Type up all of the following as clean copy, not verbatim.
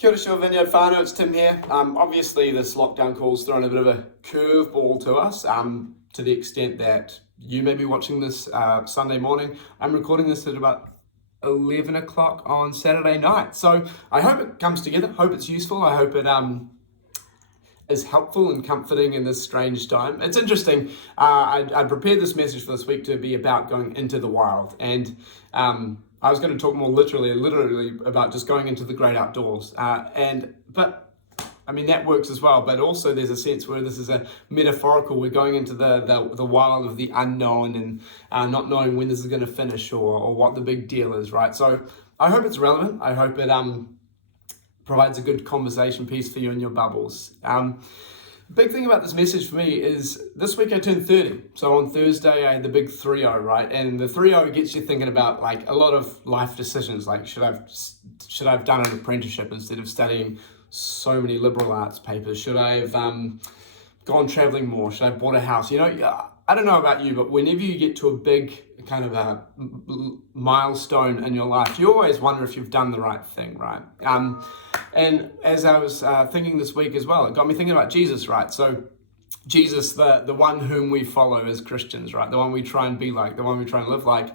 Kia ora Shore Vineyard whānau, it's Tim here. Obviously this lockdown call's thrown a bit of a curveball to us, to the extent that you may be watching this Sunday morning. I'm recording this at about 11 o'clock on Saturday night. So I hope it comes together, hope it's useful, I hope it is helpful and comforting in this strange time. It's interesting, I prepared this message for this week to be about going into the wild, and I was going to talk more literally about just going into the great outdoors. But I mean, that works as well, but also there's a sense where this is a metaphorical. We're going into the wild of the unknown and not knowing when this is going to finish or what the big deal is, right? So I hope it's relevant. I hope it provides a good conversation piece for you and your bubbles. Big thing about this message for me is this week I turned 30. So on Thursday I had the big 3-0, right? And the 3-0 gets you thinking about like a lot of life decisions, like should I have done an apprenticeship instead of studying so many liberal arts papers? Should I have gone traveling more? Should I have bought a house? You know, I don't know about you, but whenever you get to a big kind of a milestone in your life, you always wonder if you've done the right thing, right? And as I was thinking this week as well, it got me thinking about Jesus, right? So Jesus, the one whom we follow as Christians, right? The one we try and be like, the one we try and live like.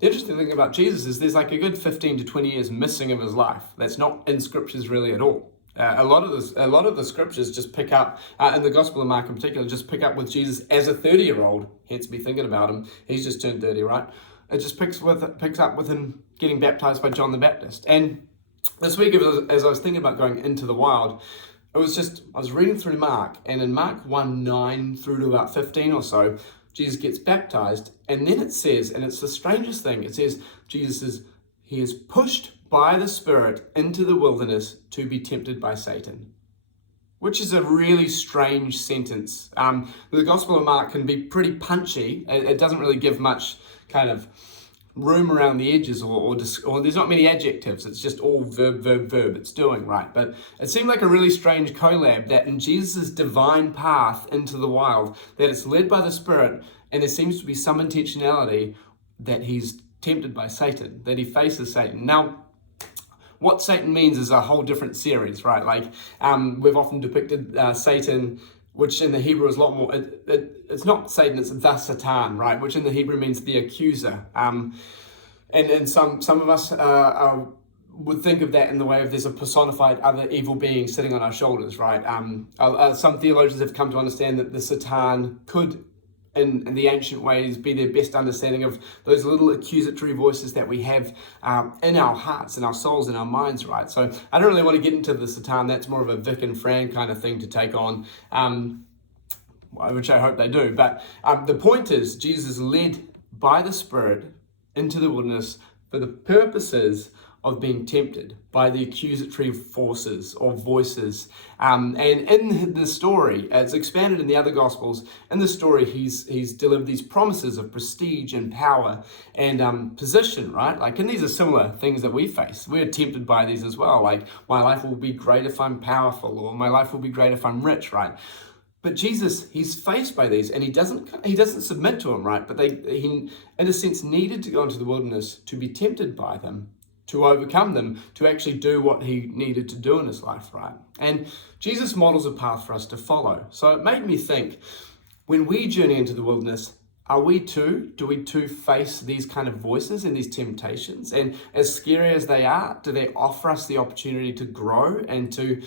The interesting thing about Jesus is there's like a good 15 to 20 years missing of his life. That's not in scriptures really at all. A lot of the scriptures just pick up, in the Gospel of Mark in particular, just pick up with Jesus as a 30-year-old, hence me thinking about him. He's just turned 30, right? It just picks up with him getting baptized by John the Baptist. And this week, as I was thinking about going into the wild, I was reading through Mark, and in Mark 1:9 through to about 15 or so, Jesus gets baptized, and then it says, and it's the strangest thing, it says he is pushed by the Spirit into the wilderness to be tempted by Satan, which is a really strange sentence. The Gospel of Mark can be pretty punchy. It doesn't really give much kind of room around the edges or there's not many adjectives. It's just all verb. It's doing, right? But it seemed like a really strange collab that in Jesus' divine path into the wild, that it's led by the Spirit, and there seems to be some intentionality that he's tempted by Satan, that he faces Satan. Now, what Satan means is a whole different series, right? Like we've often depicted Satan, which in the Hebrew is a lot more, it's not Satan, it's the Satan, right? Which in the Hebrew means the accuser. And some of us would think of that in the way of there's a personified other evil being sitting on our shoulders, right? Some theologians have come to understand that the Satan could, in the ancient ways, be their best understanding of those little accusatory voices that we have in our hearts, in our souls, in our minds, right? So I don't really want to get into the Satan. That's more of a Vic and Fran kind of thing to take on, which I hope they do. But the point is, Jesus is led by the Spirit into the wilderness for the purposes of being tempted by the accusatory forces or voices. And in the story, it's expanded in the other Gospels, in the story he's delivered these promises of prestige and power and position, right? Like, and these are similar things that we face. We're tempted by these as well. Like, my life will be great if I'm powerful, or my life will be great if I'm rich, right? But Jesus, he's faced by these, and he doesn't submit to them, right? But he, in a sense, needed to go into the wilderness to be tempted by them, to overcome them, to actually do what he needed to do in his life, right? And Jesus models a path for us to follow. So it made me think, when we journey into the wilderness, do we too face these kind of voices and these temptations? And as scary as they are, do they offer us the opportunity to grow and to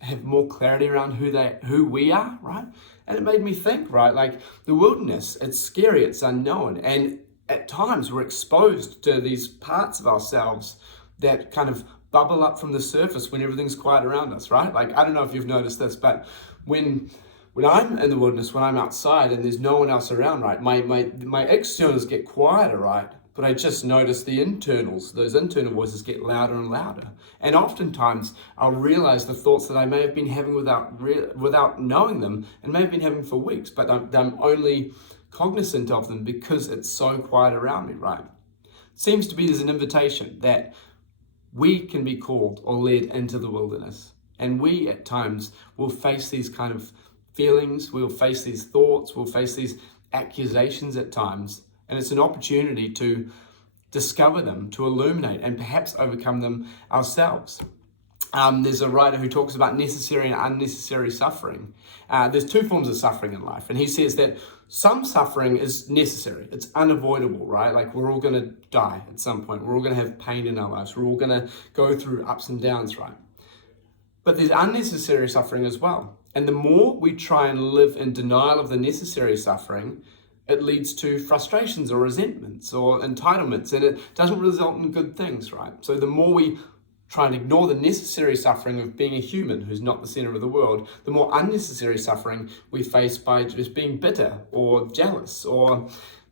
have more clarity around who we are, right? And it made me think, right? Like, the wilderness, it's scary, it's unknown, and at times we're exposed to these parts of ourselves that kind of bubble up from the surface when everything's quiet around us, right? Like, I don't know if you've noticed this, but when I'm in the wilderness, when I'm outside and there's no one else around, right, my externals get quieter, right? But I just notice those internal voices get louder and louder. And oftentimes I'll realize the thoughts that I may have been having without knowing them, and may have been having for weeks, but I'm only cognizant of them because it's so quiet around me, right? Seems to be there's an invitation that we can be called or led into the wilderness. And we at times will face these kind of feelings, we'll face these thoughts, we'll face these accusations at times. And it's an opportunity to discover them, to illuminate, and perhaps overcome them ourselves. There's a writer who talks about necessary and unnecessary suffering. There's two forms of suffering in life, and he says that some suffering is necessary. It's unavoidable, right? Like we're all going to die at some point. We're all going to have pain in our lives. We're all going to go through ups and downs, right? But there's unnecessary suffering as well. And the more we try and live in denial of the necessary suffering, it leads to frustrations or resentments or entitlements, and it doesn't result in good things, right? So the more we try and ignore the necessary suffering of being a human who's not the center of the world, the more unnecessary suffering we face by just being bitter or jealous or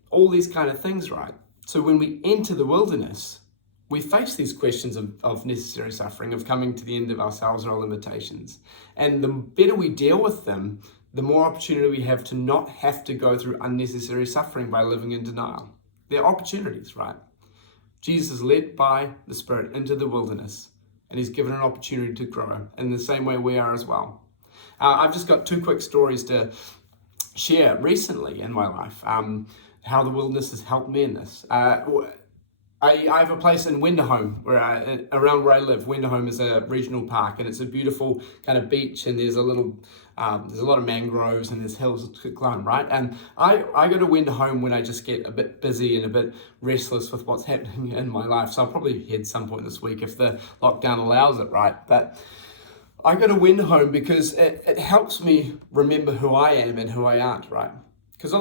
all these kind of things, right? So when we enter the wilderness, we face these questions of necessary suffering, of coming to the end of ourselves or our limitations. And the better we deal with them, the more opportunity we have to not have to go through unnecessary suffering by living in denial. They're opportunities, right? Jesus is led by the Spirit into the wilderness, and he's given an opportunity to grow in the same way we are as well. I've just got two quick stories to share recently in my life, how the wilderness has helped me in this. I have a place in Wenderholm, around where I live. Wenderholm is a regional park, and it's a beautiful kind of beach, and there's a lot of mangroves, and there's hills to climb, right? And I go to Wenderholm when I just get a bit busy and a bit restless with what's happening in my life. So I'll probably head some point this week if the lockdown allows it, right? But I go to Wenderholm because it helps me remember who I am and who I aren't, right? Because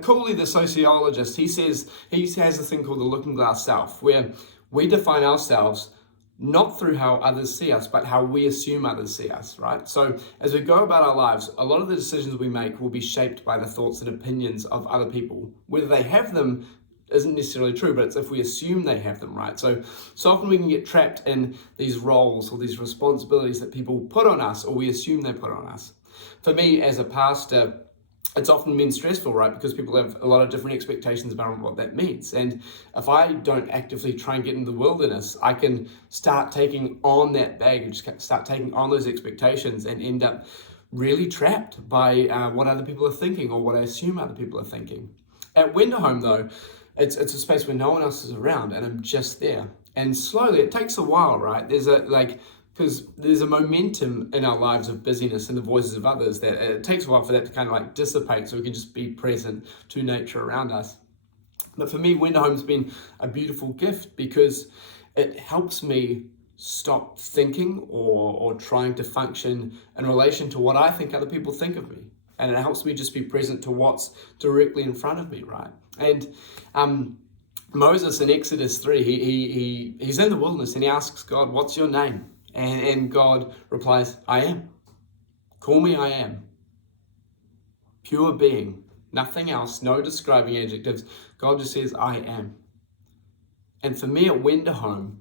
Cooley, the sociologist, he has this thing called the looking glass self, where we define ourselves not through how others see us, but how we assume others see us, right? So as we go about our lives, a lot of the decisions we make will be shaped by the thoughts and opinions of other people. Whether they have them isn't necessarily true, but it's if we assume they have them, right? So often we can get trapped in these roles or these responsibilities that people put on us, or we assume they put on us. For me, as a pastor, it's often been stressful, right? Because people have a lot of different expectations about what that means. And if I don't actively try and get into the wilderness, I can start taking on that baggage, start taking on those expectations, and end up really trapped by what other people are thinking or what I assume other people are thinking. At Wenderholm, though, it's a space where no one else is around, and I'm just there. And slowly, it takes a while, right? Because there's a momentum in our lives of busyness and the voices of others that it takes a while for that to kind of like dissipate, so we can just be present to nature around us. But for me, Wenderholm's been a beautiful gift because it helps me stop thinking or trying to function in relation to what I think other people think of me. And it helps me just be present to what's directly in front of me, right? And Moses in Exodus 3, he's in the wilderness and he asks God, "What's your name?" And God replies, "I am. Call me I am." Pure being, nothing else, no describing adjectives. God just says, "I am." And for me at Wenderholm,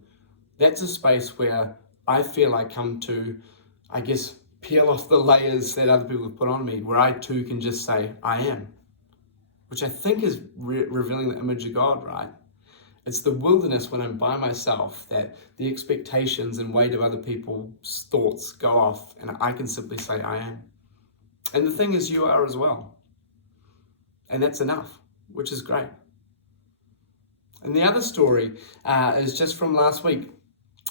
that's a space where I feel I come to, I guess, peel off the layers that other people have put on me, where I too can just say, "I am," which I think is revealing the image of God, right? It's the wilderness when I'm by myself that the expectations and weight of other people's thoughts go off, and I can simply say, "I am." And the thing is, you are as well. And that's enough, which is great. And the other story is just from last week.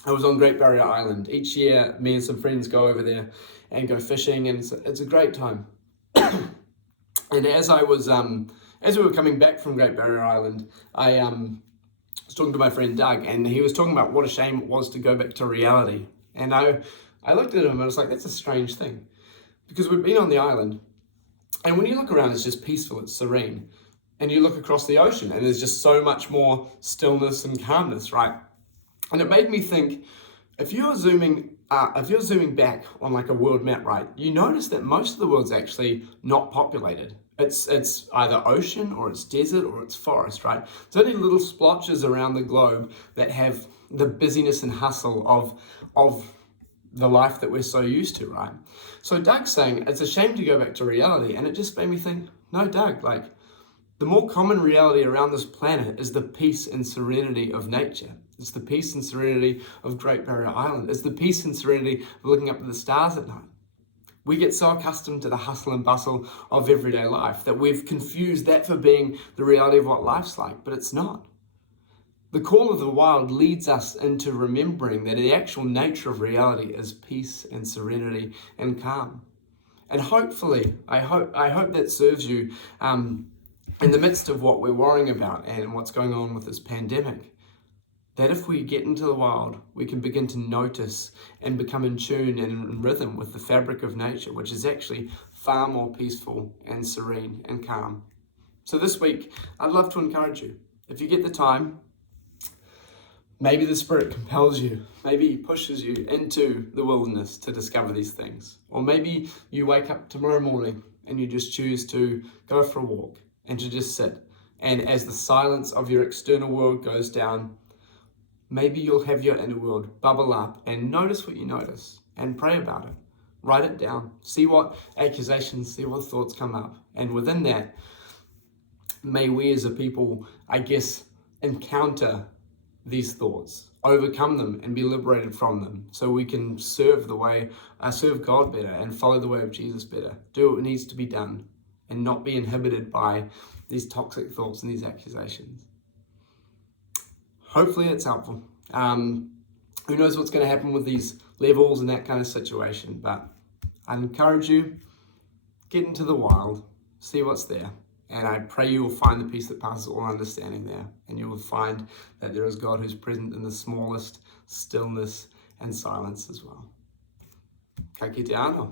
I was on Great Barrier Island. Each year, me and some friends go over there and go fishing, and it's a great time. And as we were coming back from Great Barrier Island, I was talking to my friend Doug, and he was talking about what a shame it was to go back to reality. And I looked at him and I was like, that's a strange thing. Because we've been on the island, and when you look around, it's just peaceful, it's serene. And you look across the ocean, and there's just so much more stillness and calmness, right? And it made me think, if you're zooming back on like a world map, right, you notice that most of the world's actually not populated. It's either ocean or it's desert or it's forest, right? There's only little splotches around the globe that have the busyness and hustle of the life that we're so used to, right? So Doug's saying it's a shame to go back to reality, and it just made me think, no, Doug, like the more common reality around this planet is the peace and serenity of nature. It's the peace and serenity of Great Barrier Island. It's the peace and serenity of looking up at the stars at night. We get so accustomed to the hustle and bustle of everyday life that we've confused that for being the reality of what life's like, but it's not. The call of the wild leads us into remembering that the actual nature of reality is peace and serenity and calm. And hopefully, I hope that serves you in the midst of what we're worrying about and what's going on with this pandemic. That if we get into the wild, we can begin to notice and become in tune and in rhythm with the fabric of nature, which is actually far more peaceful and serene and calm. So this week, I'd love to encourage you. If you get the time, maybe the Spirit compels you, maybe He pushes you into the wilderness to discover these things. Or maybe you wake up tomorrow morning and you just choose to go for a walk and to just sit. And as the silence of your external world goes down, maybe you'll have your inner world bubble up and notice what you notice and pray about it. Write it down. See what accusations, see what thoughts come up. And within that, may we as a people, encounter these thoughts, overcome them and be liberated from them so we can serve God better and follow the way of Jesus better. Do what needs to be done and not be inhibited by these toxic thoughts and these accusations. Hopefully it's helpful. Who knows what's going to happen with these levels and that kind of situation, but I encourage you, get into the wild, see what's there. And I pray you will find the peace that passes all understanding there. And you will find that there is God who's present in the smallest stillness and silence as well. Ka kite anō.